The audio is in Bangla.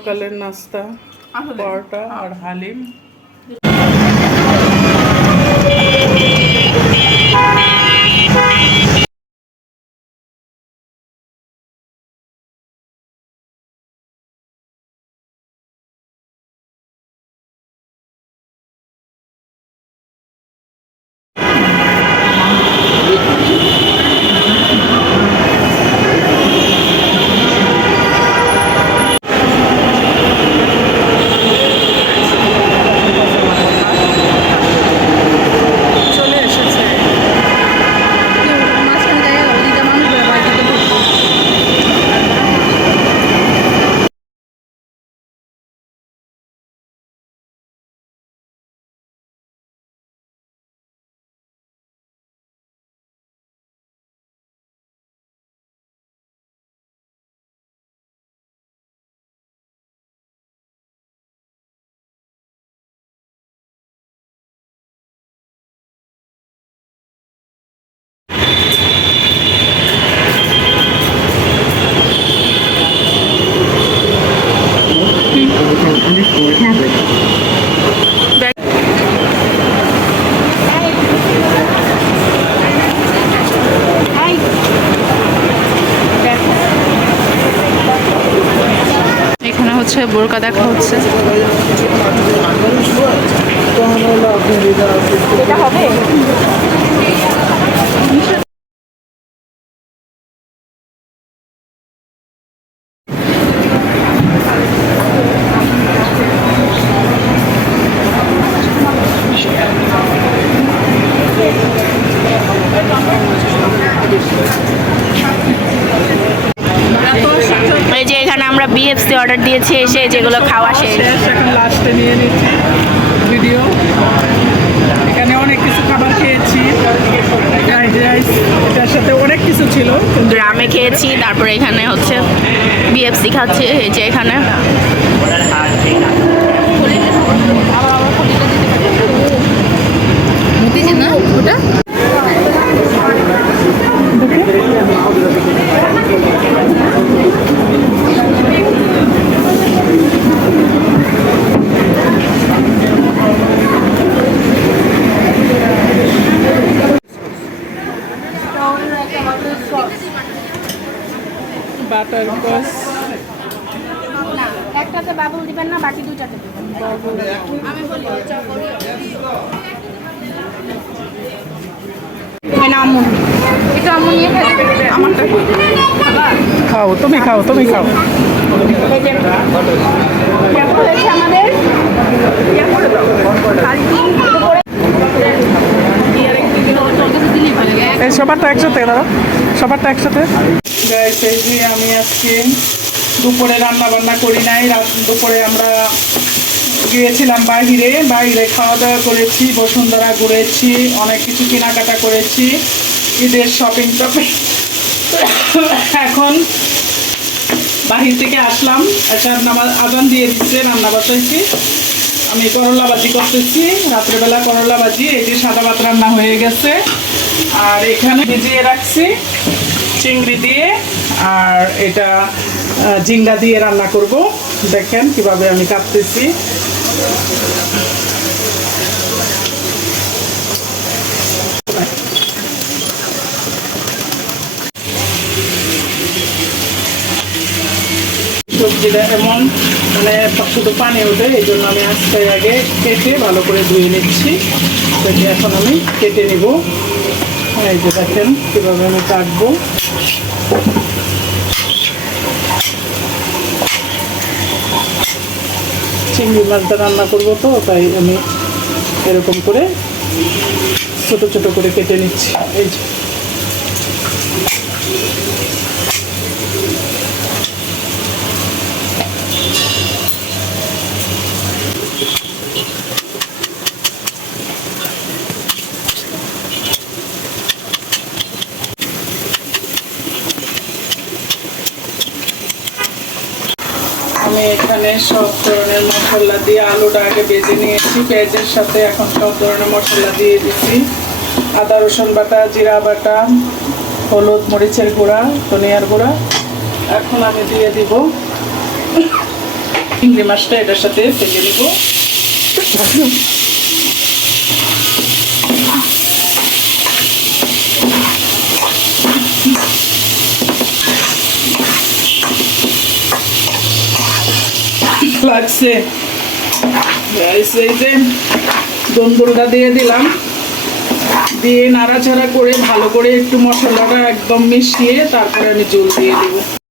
সকালের নাস্তা পরোটা আর হালিম। এখানে হচ্ছে বোরকা দেখা হচ্ছে। এটা হবে এই যে এখানে আমরা বিএফসি অর্ডার দিয়েছি, এসে যেগুলো খাওয়া শেষ। এখন লাস্টে নিয়ে নিচ্ছি ভিডিও। এখানে অনেক কিছু খাবার খেয়েছি, ফ্রাইড রাইস, এটার সাথে অনেক কিছু ছিল। গ্রামে খেয়েছি, তারপরে এখানে হচ্ছে বিএফসি খাচ্ছি। এই যে এখানে না ওটা বাটার কস একটাতে বাবুল দিবেন না, বাকি দুটাতে দিবেন। আমি বলি আমুন, এটা আমুন নিয়ে ফেলে আমারটা খাও, তুমি খাও, তুমি খাও। হয়েছে আমাদের এই সবারটা একসাথে দাঁড়া, সবারটা একসাথে। এই যে আমি আজকে দুপুরে রান্না বান্না করি নাই। দুপুরে আমরা গিয়েছিলাম বাইরে খাওয়া দাওয়া করেছি, বসুন্ধরা ঘুরেছি, অনেক কিছু কেনাকাটা করেছি, ঈদের শপিং এখন বাহির থেকে আসলাম, একটা আজান দিয়ে দিচ্ছে, রান্না বসাইছি। আমি করলা ভাজি করতেছি, রাত্রেবেলা করলা ভাজি। এই যে সাদা ভাত রান্না হয়ে গেছে, আর এখানে ভিজিয়ে রাখছি চিংড়ি দিয়ে, আর এটা ঝিঙ্গা দিয়ে রান্না করব। দেখেন কিভাবে আমি কাটতেছি। সবজিটা এমন মানে শুধু পানি ওঠে, এই জন্য আমি আগে কেটে ভালো করে ধুয়ে নিচ্ছি। এখন আমি কেটে নিব। এই যে দেখেন কীভাবে আমি কাটবো। চিংড়ি মাছটা রান্না করবো, তো তাই আমি এরকম করে ছোট ছোট করে কেটে নিচ্ছি। এই যে আমি এখানে সব ধরনের মশলা দিয়ে আলুটা আগে ভেজে নিয়েছি পেঁয়াজের সাথে। এখন সব ধরনের মশলা দিয়ে দিচ্ছি, আদা রসুন বাটা, জিরা বাটা, হলুদ, মরিচের গুঁড়া, ধনিয়ার গুঁড়া। এখন আমি দিয়ে দিব চিংড়ি মাছটা এটার সাথে ভেজে নেব। লাগছে Guys, এই যে দন্দুলটা দিয়ে দিলাম, দিয়ে নাড়াচাড়া করে ভালো করে একটু মশলাটা একদম মিশিয়ে তারপরে আমি জল দিয়ে দেবো।